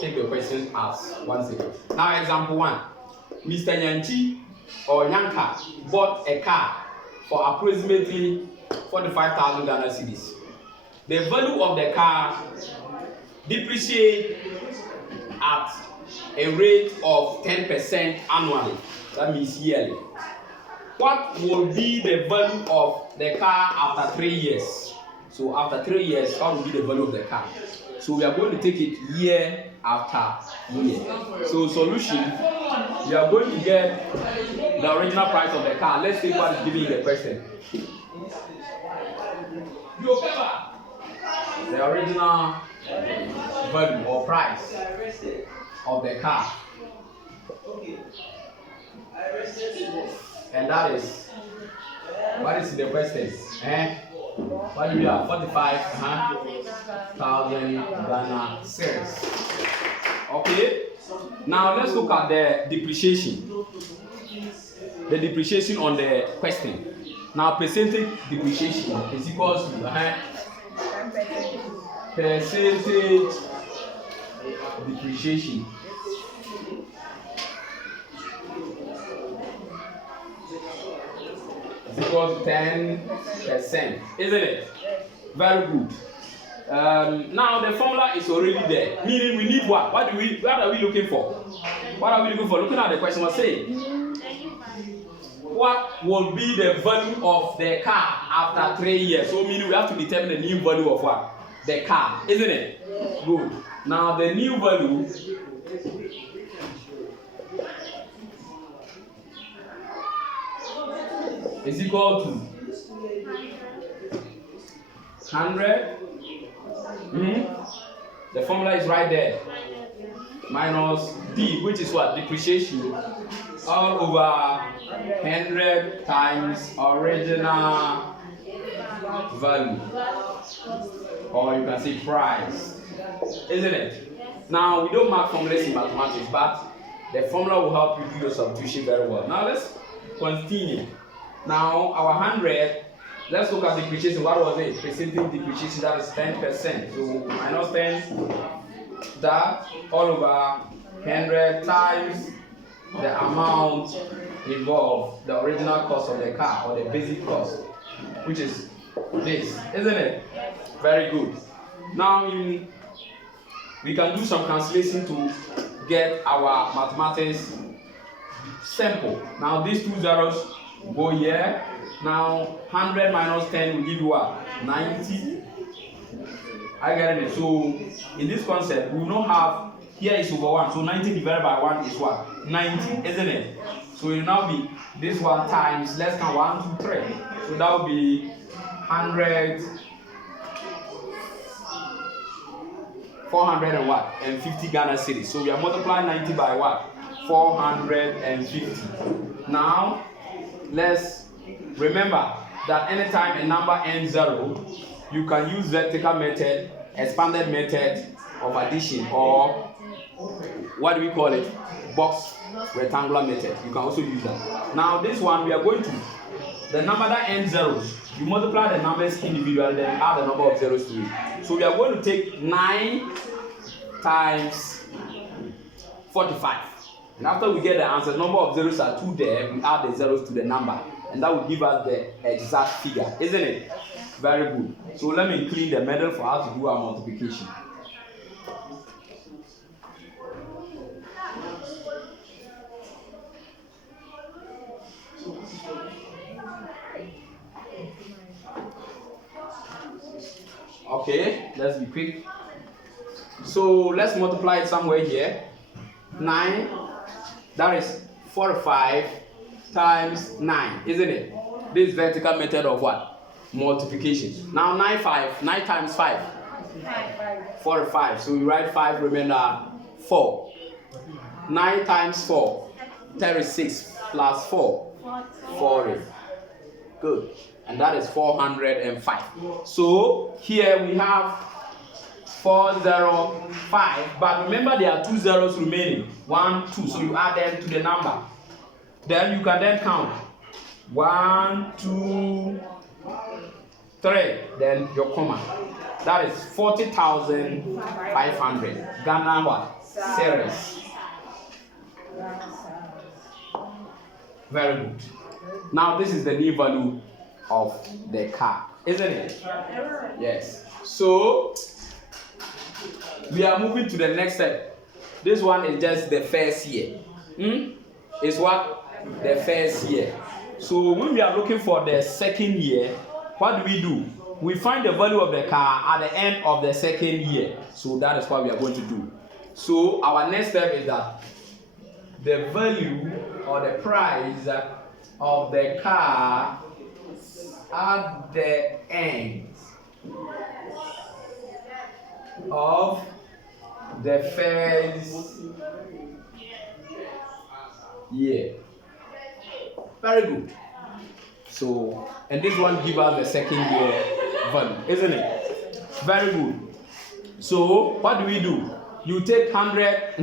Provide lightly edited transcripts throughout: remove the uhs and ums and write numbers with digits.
Take the question as one second. Now, example one. Mr. Yanchi or Yanka bought a car for approximately 45,000 Ghana cedis. The value of the car depreciates at a rate of 10% annually. That means yearly. What will be the value of the car after 3 years? So after 3 years, what will be the value of the car? So we are going to take it year after year. So solution, we are going to get the original price of the car. Let's take what is given in the question. The original value or price of the car. And that is what is in the question? What do we have? 45,000 Ghana cedis. Okay. Now let's look at the depreciation. The depreciation on the question. Now percentage depreciation is equals to percentage depreciation. Is equal to 10%, isn't it? Very good. Now the formula is already there. Meaning we need what? What are we looking for? What are we looking for? Looking at the question, was saying, what will be the value of the car after 3 years? So meaning we have to determine the new value of what? The car, isn't it? Good. Now the new value is equal to 100. The formula is right there. Minus D, which is what? Depreciation all over 100 times original value. Or you can say price. Isn't it? Now, we don't mark formulas in mathematics, but the formula will help you do your substitution very well. Now, let's continue. Now, our 100, let's look at depreciation. What was it? Percentage depreciation, that is 10%. So, minus 10, that all over 100 times the amount involved, the original cost of the car, or the basic cost, which is this, isn't it? Very good. Now, we can do some cancellation to get our mathematics simple. Now, these two zeros go here. Now 100 minus 10 will give you what? 90. I get it. So in this concept, we will not have here is over 1. So 90 divided by 1 is what? 90, isn't it? So it will now be this one times, let's count 1, 2, 3. So that will be 100, 400 and what? And 50 Ghana cedis. So we are multiplying 90 by what? 450. Now let's remember that anytime a number ends 0, you can use vertical method, expanded method of addition, or what do we call it? Box rectangular method. You can also use that. Now this one we are going to, the number that ends 0, you multiply the numbers individually, then add the number of zeros to it. So we are going to take 9 times 45. And after we get the answer, number of zeros are 2 there, we add the zeros to the number. And that will give us the exact figure, isn't it? Very good. So let me clean the medal for how to do our multiplication. Okay, let's be quick. So let's multiply it somewhere here. 9, that is 45 times 9, isn't it? This vertical method of what? Multiplication. Now 9 times 5. 45. So we write 5 remainder 4. 9 times 4, 36 plus 4, 40. Good. And that is 405. So here we have 405. But remember there are 2 zeros remaining. 1, 2. So you add them to the number. Then you can then count. 1, 2, 3, then your comma. That is 40,500 Ghana what? Cedis. Very good. Now this is the new value of the car, isn't it? Yes. So we are moving to the next step. This one is just the first year. It's what? The first year. So when we are looking for the second year, what do? We find the value of the car at the end of the second year. So that is what we are going to do. So our next step is that the value or the price of the car at the end of the first year. Very good. So, and this one gives us the second year value, isn't it? Very good. So, what do? You take 100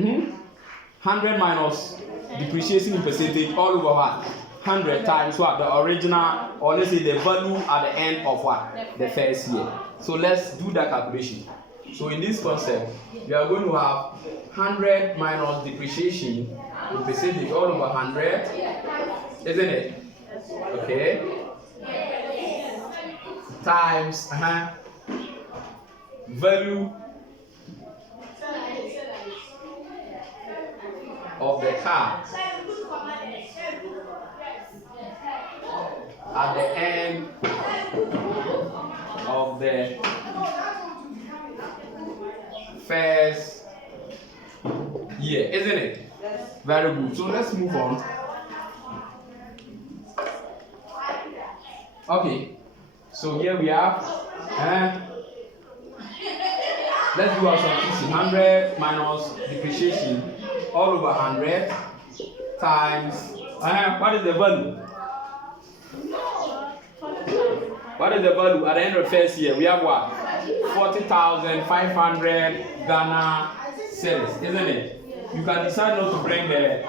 minus depreciation in percentage all over what? 100 times what? The original, or let's say the value at the end of what? The first year. So, let's do that calculation. So, in this concept, we are going to have 100 minus depreciation in percentage all over 100, isn't it? Okay. Times value of the car at the end of the first year, isn't it? Very good. So let's move on. Okay, so here we have, let's do our substitution. 100 minus depreciation all over 100 times, what is the value? What is the value at the end of the first year? We have what? 40,500 Ghana cedis, isn't it? You can decide not to bring the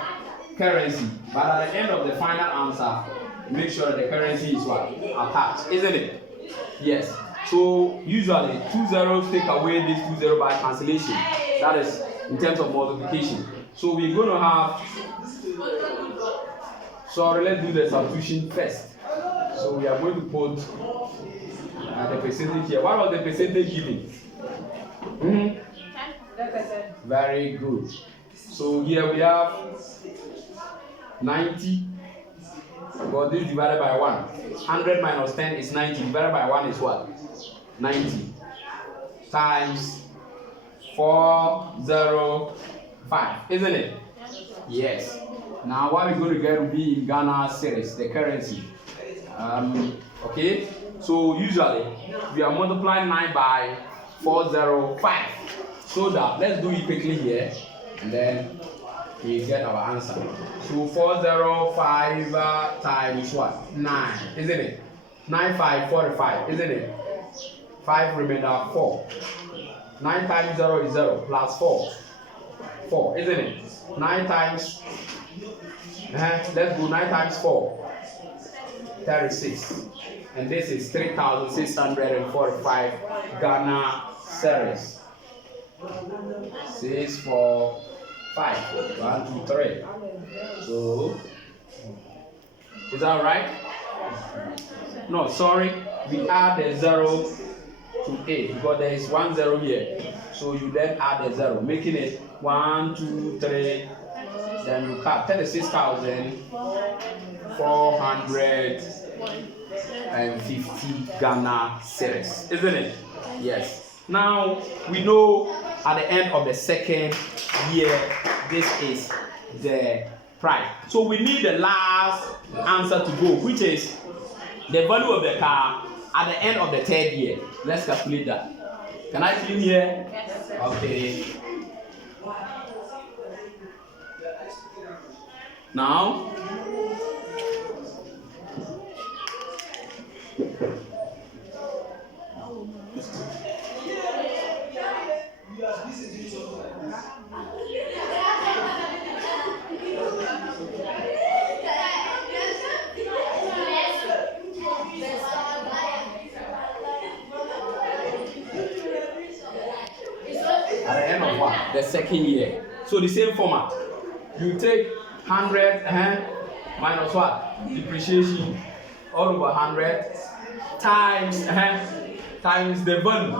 currency, but at the end of the final answer, make sure that the currency is what? Attached, isn't it? Yes. So usually 2 zeros take away this 2 zero by cancellation. That is in terms of multiplication. So we're going to have. Sorry, let's do the substitution first. So we are going to put the percentage here. What was the percentage given? 10%. Very good. So here we have 90. But this divided by 1. 100 minus 10 is 90. Divided by 1 is what? 90. Times 405. Isn't it? Yes. Now what we're going to get will be in Ghana cedis, the currency. Okay. So usually we are multiplying 9 by 405. So that let's do it quickly here. And then we get our answer. So 405 times what? 9, isn't it? 9 5 45, isn't it? 5 remainder 4. 9 times 0 is 0 plus 4. 4, isn't it? 9 times let's go 9 times 4. 36. And this is 3,645 Ghana cedis. 6 4 5. 1 2 3. So is that right? No, sorry. We add the 0 to 8 because there is 1 0 here. So you then add the 0, making it 1 2 3. Then you cut 36,450 Ghana cedis, isn't it? Yes. Now we know at the end of the second year, this is the price. So we need the last answer to go, which is the value of the car at the end of the third year. Let's calculate that. Can I clean here? Yes, sir. Okay. Now, the second year. So the same format. You take 100 minus what? Depreciation all over 100 times times the value.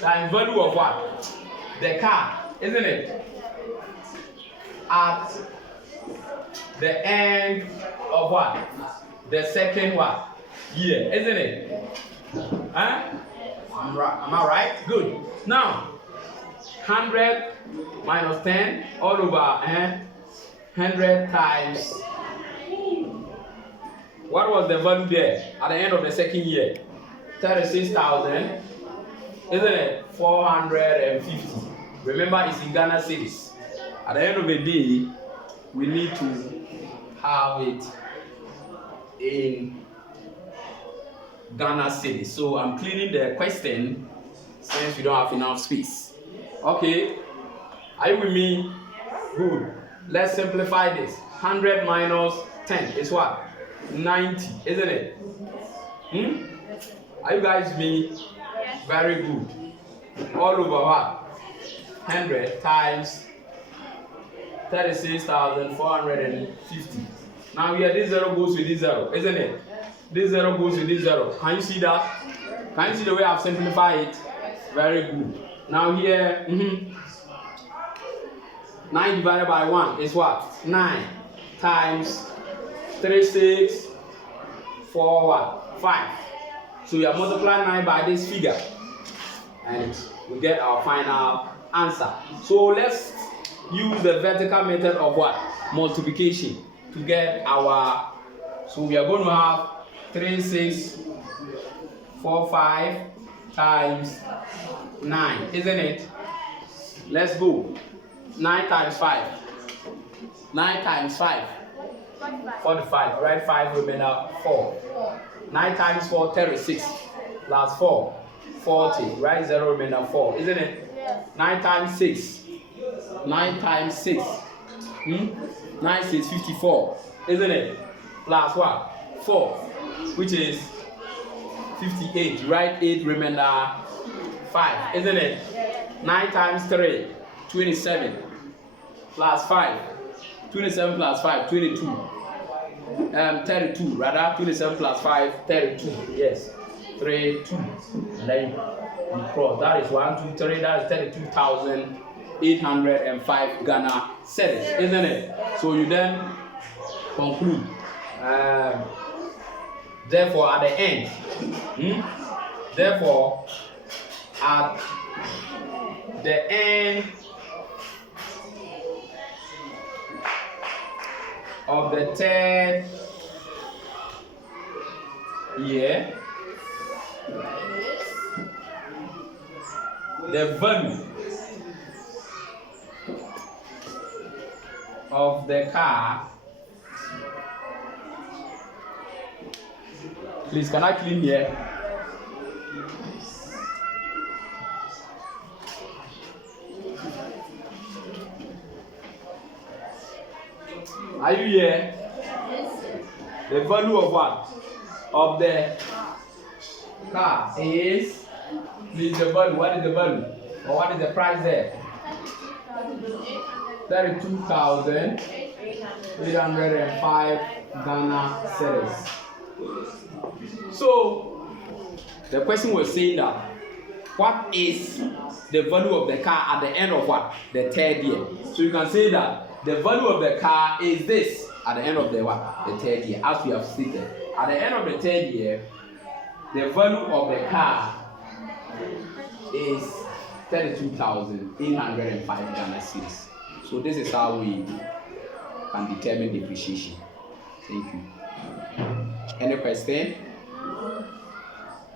Times value of what? The car, isn't it? At the end of what? The second what? Year, isn't it? Am I right? Good. Now, 100 minus 10 all over 100 times. What was the value there at the end of the second year? 36,000, isn't it? 450. Remember, it's in Ghana cedis. At the end of the day, we need to have it in Ghana cedis. So I'm cleaning the question since we don't have enough space. Okay, are you with me? Good. Let's simplify this. 100 minus 10 is what? 90, isn't it? Are you guys with me? Very good. All over what? 100 times 36,450. Now here this zero goes with this zero, isn't it? This zero goes with this zero. Can you see that? Can you see the way I've simplified it? Very good. Now here, 9 divided by 1 is what? 9 times 36,4 what? 5. So we are multiplying 9 by this figure, and we get our final answer. So let's use the vertical method of what? Multiplication to get our. So we are going to have 3645 times 9, isn't it? Let's go. 9 times 5. 9 times 5. 45. Right? 5 remainder 4. 9 times 4, 36. Plus 4, 40. Right? 0 remainder 4. Isn't it? 9 times 6. 9 times 6. 9 6, 54. Isn't it? Plus what? 4. Which is 58. Right? 8 remainder 5. Isn't it? 9 times 3. 27. Plus 5. 27 plus 5. 22. 32 rather. 27 plus 5. 32. Yes. 3 2. And then you cross. That is 1 2 3. That is 32,805 Ghana cedis, isn't it? So you then conclude. Therefore, at the end, therefore, at the end of the third year, the value of the car. Please, can I clean here? Are you here? The value of what? Of the car is, please, the value. What is the value? Or what is the price there? 32,805 Ghana cedis. So the question was saying that what is the value of the car at the end of what? The third year. So you can say that the value of the car is this at the end of the what? The third year, as we have stated. At the end of the third year, the value of the car is 32,805 Ghana cedis. So this is how we can determine depreciation. Thank you. Any question?